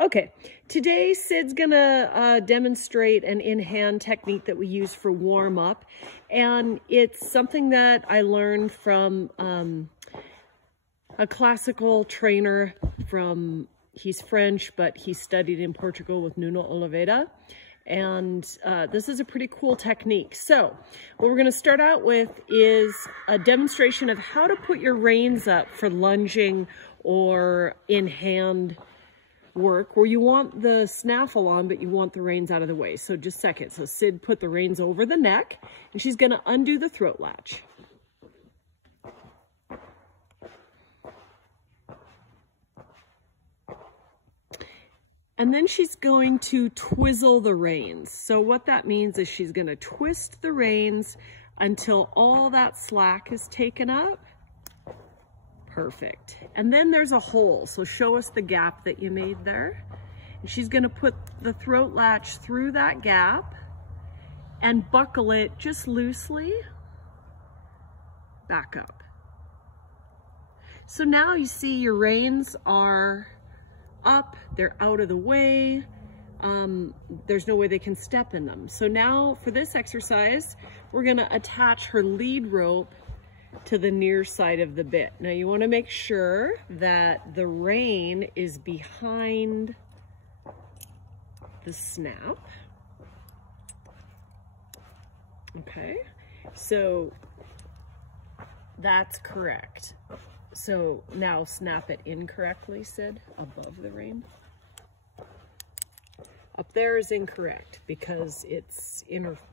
Okay, today Sid's gonna demonstrate an in-hand technique that we use for warm-up, and it's something that I learned from a classical trainer he's French, but he studied in Portugal with Nuno Oliveira, and this is a pretty cool technique. So what we're gonna start out with is a demonstration of how to put your reins up for lunging or in-hand work where you want the snaffle on, but you want the reins out of the way. So just a second. So Sid put the reins over the neck, and she's going to undo the throat latch. And then she's going to twizzle the reins. So what that means is she's going to twist the reins until all that slack is taken up. Perfect. And then there's a hole, so show us the gap that you made there. And she's going to put the throat latch through that gap and buckle it just loosely back up. So now you see your reins are up, they're out of the way, there's no way they can step in them. So now for this exercise, we're going to attach her lead rope to the near side of the bit. Now you want to make sure that the rein is behind the snap. Okay, so that's correct. So now snap it incorrectly, Sid, above the rein. Up there is incorrect because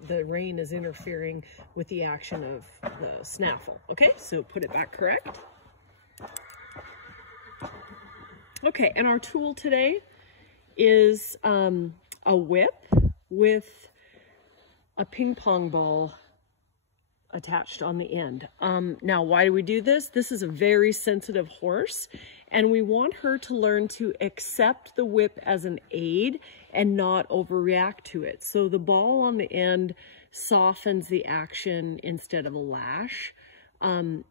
the rein is interfering with the action of the snaffle. Okay, so put it back correct. Okay, and our tool today is a whip with a ping pong ball attached on the end. Now, why do we do this? This is a very sensitive horse, and we want her to learn to accept the whip as an aid and not overreact to it. So the ball on the end softens the action instead of a lash. In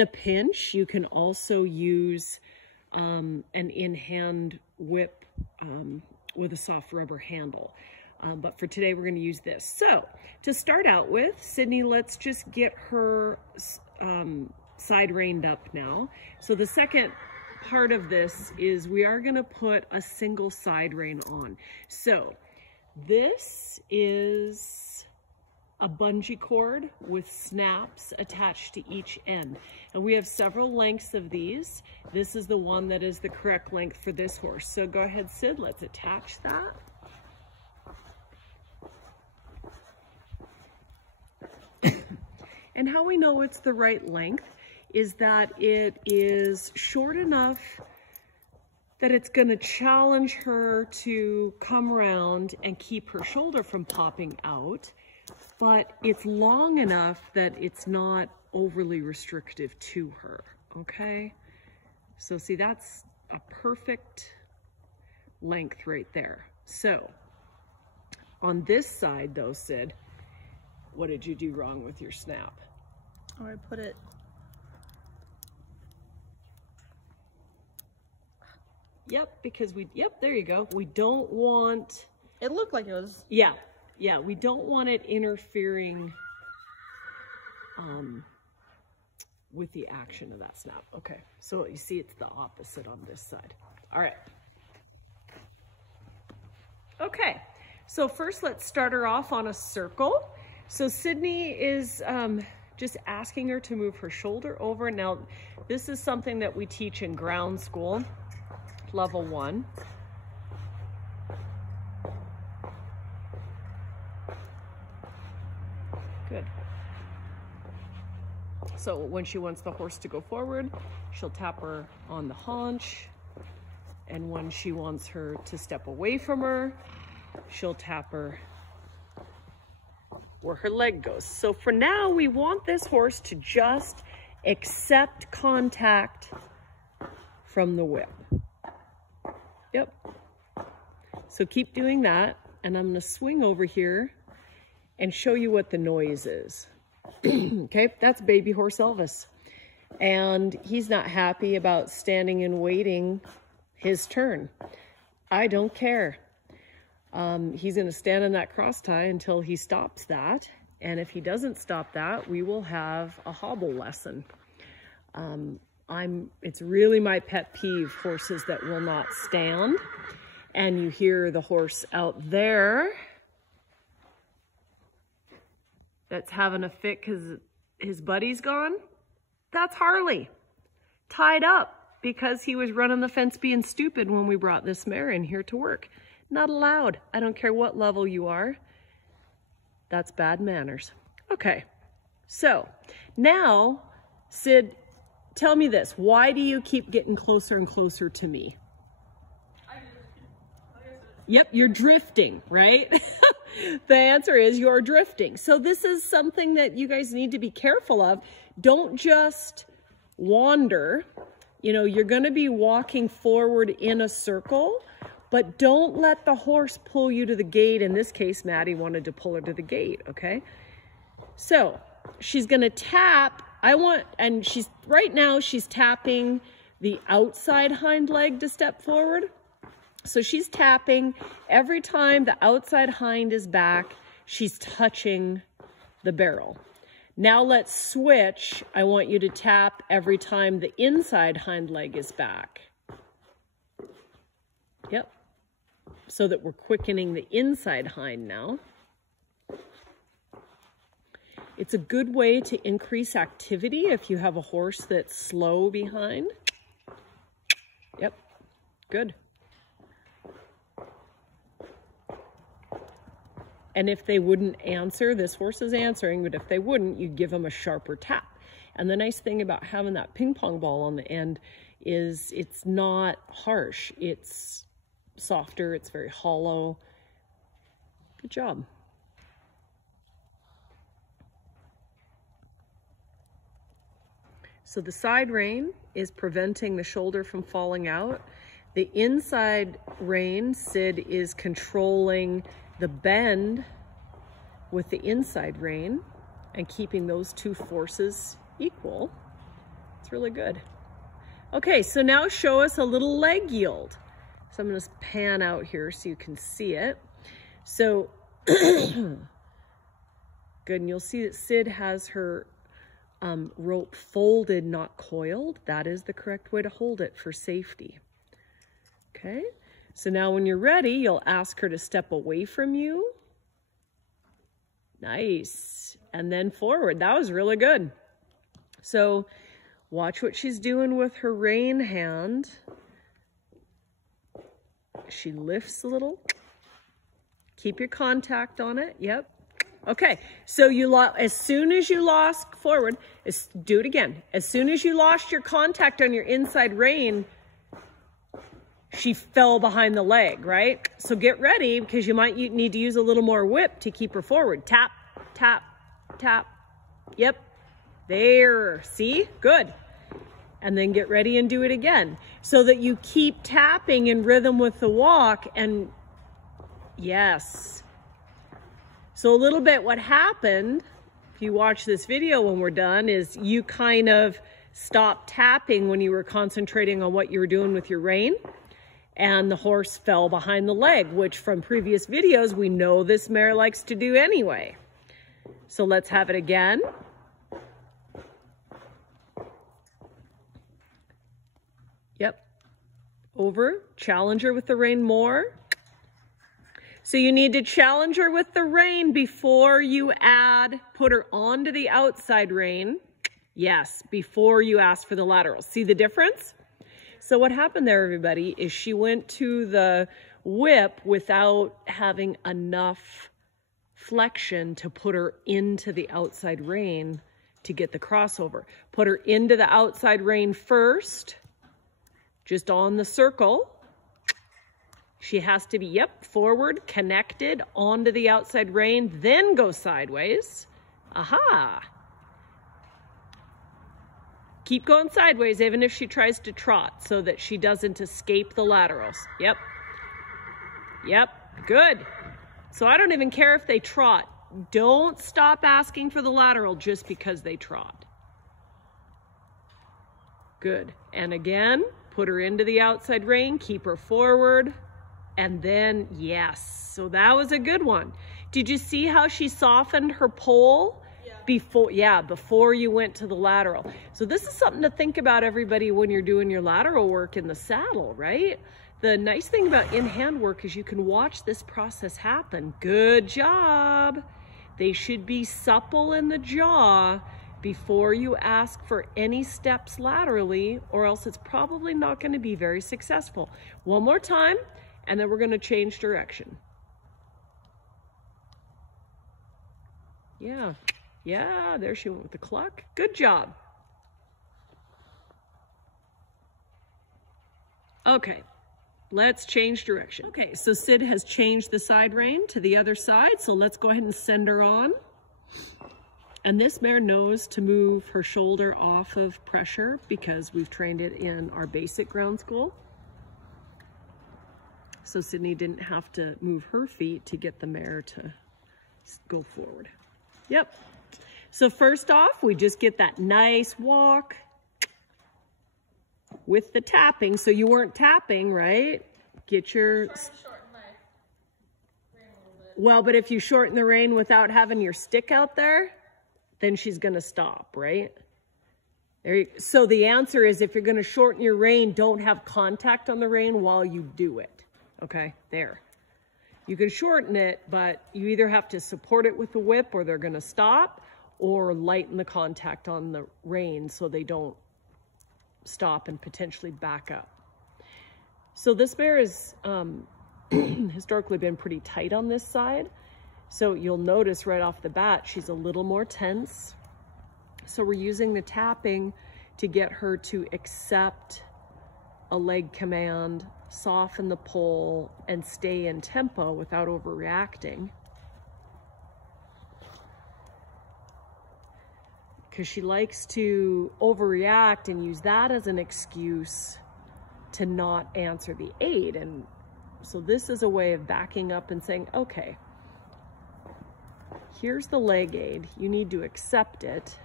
a pinch, you can also use an in-hand whip with a soft rubber handle. But for today, we're going to use this. So to start out with, Sydney, let's just get her side reined up now. So the second part of this is we are going to put a single side rein on. So this is a bungee cord with snaps attached to each end. And we have several lengths of these. This is the one that is the correct length for this horse. So go ahead, Sid, let's attach that. And how we know it's the right length is that it is short enough that it's going to challenge her to come around and keep her shoulder from popping out, but it's long enough that it's not overly restrictive to her, okay? So see, that's a perfect length right there. So on this side though, Sid, what did you do wrong with your snap? Oh, I put it. Yep, because yep, there you go. We don't want... It looked like it was... Yeah, we don't want it interfering with the action of that snap. Okay, so you see it's the opposite on this side. All right. Okay, so first let's start her off on a circle. So Sydney is just asking her to move her shoulder over. Now, this is something that we teach in ground school, level 1. Good. So when she wants the horse to go forward, she'll tap her on the haunch. And when she wants her to step away from her, she'll tap her where her leg goes. So for now, we want this horse to just accept contact from the whip. Yep. So keep doing that, and I'm going to swing over here and show you what the noise is. Okay, that's baby horse Elvis. And he's not happy about standing and waiting his turn. I don't care. He's going to stand in that cross tie until he stops that. And if he doesn't stop that, we will have a hobble lesson. It's really my pet peeve, horses that will not stand. And you hear the horse out there that's having a fit because his buddy's gone. That's Harley, tied up because he was running the fence being stupid when we brought this mare in here to work. Not allowed. I don't care what level you are. That's bad manners. Okay, so now, Sid, tell me this. Why do you keep getting closer and closer to me? Yep, you're drifting, right? The answer is you're drifting. So this is something that you guys need to be careful of. Don't just wander. You know, you're going to be walking forward in a circle, but don't let the horse pull you to the gate. In this case, Maddie wanted to pull her to the gate, okay? So she's going to tap. Right now she's tapping the outside hind leg to step forward. So she's tapping every time the outside hind is back, she's touching the barrel. Now let's switch. I want you to tap every time the inside hind leg is back. Yep. So that we're quickening the inside hind now. It's a good way to increase activity if you have a horse that's slow behind. Yep. Good. And if they wouldn't answer, this horse is answering, but if they wouldn't, you'd give them a sharper tap. And the nice thing about having that ping pong ball on the end is it's not harsh. It's softer, it's very hollow. Good job. So the side rein is preventing the shoulder from falling out. The inside rein, Sid is controlling the bend with the inside rein and keeping those two forces equal. It's really good. Okay, so now show us a little leg yield. So I'm going to pan out here so you can see it. So, good, and you'll see that Sid has her rope folded, not coiled. That is the correct way to hold it for safety. Okay. So now when you're ready, you'll ask her to step away from you. Nice. And then forward. That was really good. So watch what she's doing with her rein hand. She lifts a little. Keep your contact on it. Yep. Okay. So as soon as you lost forward, do it again. As soon as you lost your contact on your inside rein, she fell behind the leg, right? So get ready because you might need to use a little more whip to keep her forward. Tap, tap, tap. Yep. There. See? Good. And then get ready and do it again so that you keep tapping in rhythm with the walk. And yes. So a little bit what happened, if you watch this video when we're done, is you kind of stopped tapping when you were concentrating on what you were doing with your rein. And the horse fell behind the leg, which from previous videos, we know this mare likes to do anyway. So let's have it again. Yep. Over. Challenge her with the rein more. So you need to challenge her with the rein before you put her onto the outside rein. Yes, before you ask for the lateral. See the difference? So what happened there, everybody, is she went to the whip without having enough flexion to put her into the outside rein to get the crossover. Put her into the outside rein first, just on the circle. She has to be, yep, forward, connected, onto the outside rein, then go sideways. Aha! Keep going sideways even if she tries to trot so that she doesn't escape the laterals. Yep. Yep. Good. So I don't even care if they trot. Don't stop asking for the lateral just because they trot. Good. And again, put her into the outside rein. Keep her forward. And then, yes, so that was a good one. Did you see how she softened her pole? Before you went to the lateral. So this is something to think about, everybody, when you're doing your lateral work in the saddle, right? The nice thing about in-hand work is you can watch this process happen. Good job. They should be supple in the jaw before you ask for any steps laterally, or else it's probably not going to be very successful. One more time, and then we're going to change direction. Yeah, there she went with the cluck. Good job. Okay, let's change direction. Okay, so Sid has changed the side rein to the other side, so let's go ahead and send her on. And this mare knows to move her shoulder off of pressure because we've trained it in our basic ground school. So Sydney didn't have to move her feet to get the mare to go forward. Yep. So first off, we just get that nice walk with the tapping. So you weren't tapping, right? Get your... Well, but if you shorten the rein without having your stick out there, then she's going to stop, right? So the answer is, if you're going to shorten your rein, don't have contact on the rein while you do it. Okay, there. You can shorten it, but you either have to support it with the whip or they're going to stop, or lighten the contact on the rein so they don't stop and potentially back up. So this mare has historically been pretty tight on this side. So you'll notice right off the bat, she's a little more tense. So we're using the tapping to get her to accept a leg command, soften the pole, and stay in tempo without overreacting. Because she likes to overreact and use that as an excuse to not answer the aid. And so this is a way of backing up and saying, okay, here's the leg aid. You need to accept it.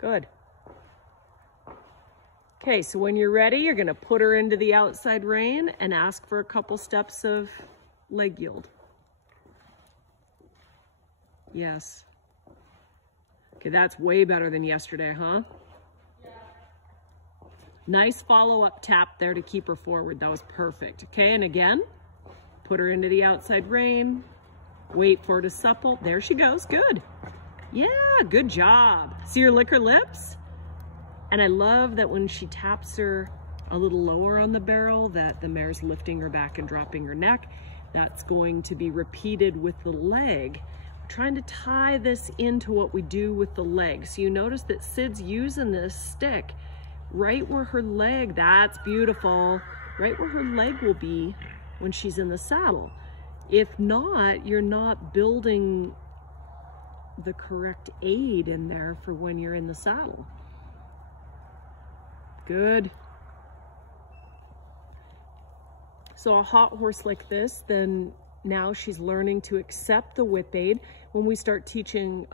Good. Okay, so when you're ready, you're going to put her into the outside rein and ask for a couple steps of leg yield. Yes. Okay, that's way better than yesterday, huh? Yeah. Nice follow-up tap there to keep her forward. That was perfect. Okay, and again, put her into the outside rein. Wait for her to supple. There she goes. Good. Yeah, good job. See her lick her lips? And I love that when she taps her a little lower on the barrel, that the mare's lifting her back and dropping her neck. That's going to be repeated with the leg. We're trying to tie this into what we do with the leg. So you notice that Sid's using this stick right where her leg, that's beautiful, right where her leg will be when she's in the saddle. If not, you're not building the correct aid in there for when you're in the saddle. Good. So a hot horse like this, then now she's learning to accept the whip aid. When we start teaching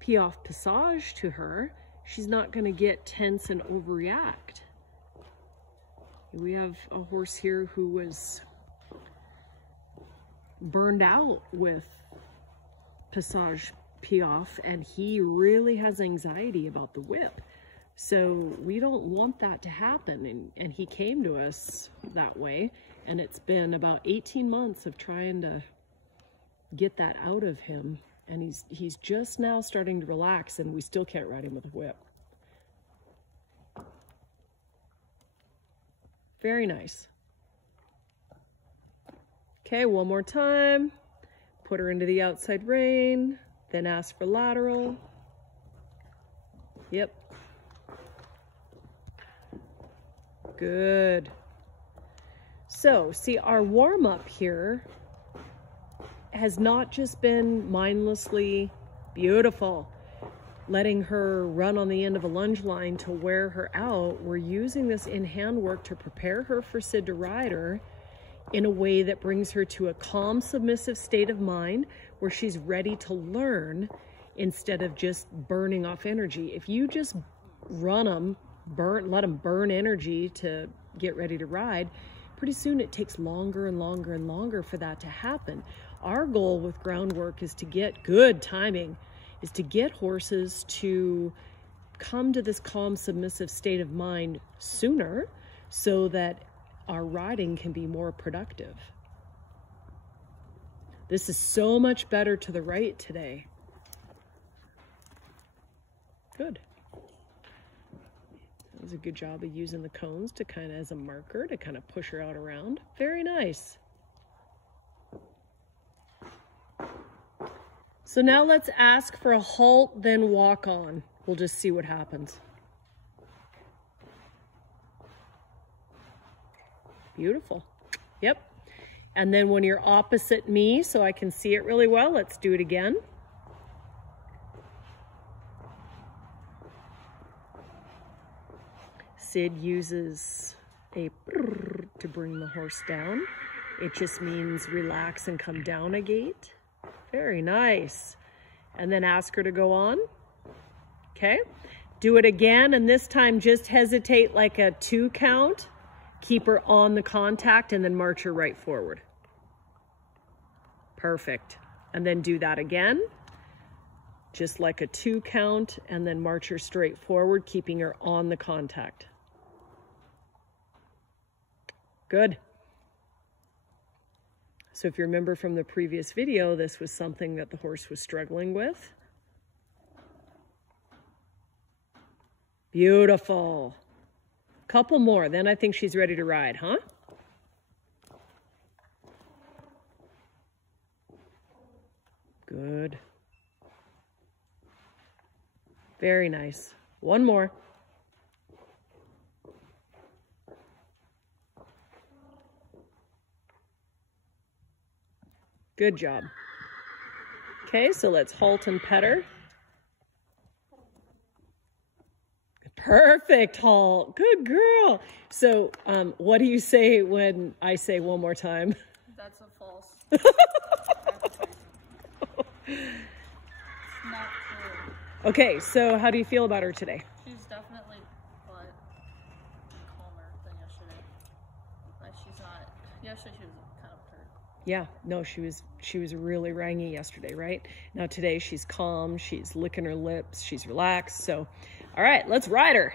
piaffe passage to her, she's not going to get tense and overreact. We have a horse here who was burned out with passage piaffe, and he really has anxiety about the whip. So we don't want that to happen, and he came to us that way, and it's been about 18 months of trying to get that out of him, and he's just now starting to relax, and we still can't ride him with a whip. Very nice. Okay, one more time. Put her into the outside rein, then ask for lateral. Yep. Good. So, see, our warm-up here has not just been mindlessly beautiful, letting her run on the end of a lunge line to wear her out. We're using this in-hand work to prepare her for Sid to ride her in a way that brings her to a calm, submissive state of mind where she's ready to learn instead of just burning off energy. If you just run them, let them burn energy to get ready to ride, pretty soon it takes longer and longer and longer for that to happen. Our goal with groundwork is to get good timing, is to get horses to come to this calm, submissive state of mind sooner so that our riding can be more productive. This is so much better to the right today. Good. That was a good job of using the cones to kind of as a marker to kind of push her out around. Very nice. So now let's ask for a halt, then walk on. We'll just see what happens. Beautiful. Yep. And then when you're opposite me, so I can see it really well, let's do it again. Sid uses a prrr to bring the horse down. It just means relax and come down a gait. Very nice. And then ask her to go on. Okay. Do it again, and this time just hesitate like a 2 count. Keep her on the contact and then march her right forward. Perfect. And then do that again. Just like a 2 count and then march her straight forward, keeping her on the contact. Good. So if you remember from the previous video, this was something that the horse was struggling with. Beautiful. Couple more, then I think she's ready to ride, huh? Good. Very nice. One more. Good job. Okay, so let's halt and pet her. Perfect halt. Good girl. So what do you say when I say one more time? That's a false advertisement. It's not true. Okay, so how do you feel about her today? She's definitely calmer than yesterday. But she's not. Yesterday she was kind of hurt. Yeah, no, she was really rangy yesterday, right? Now today she's calm, she's licking her lips, she's relaxed. So, all right, let's ride her.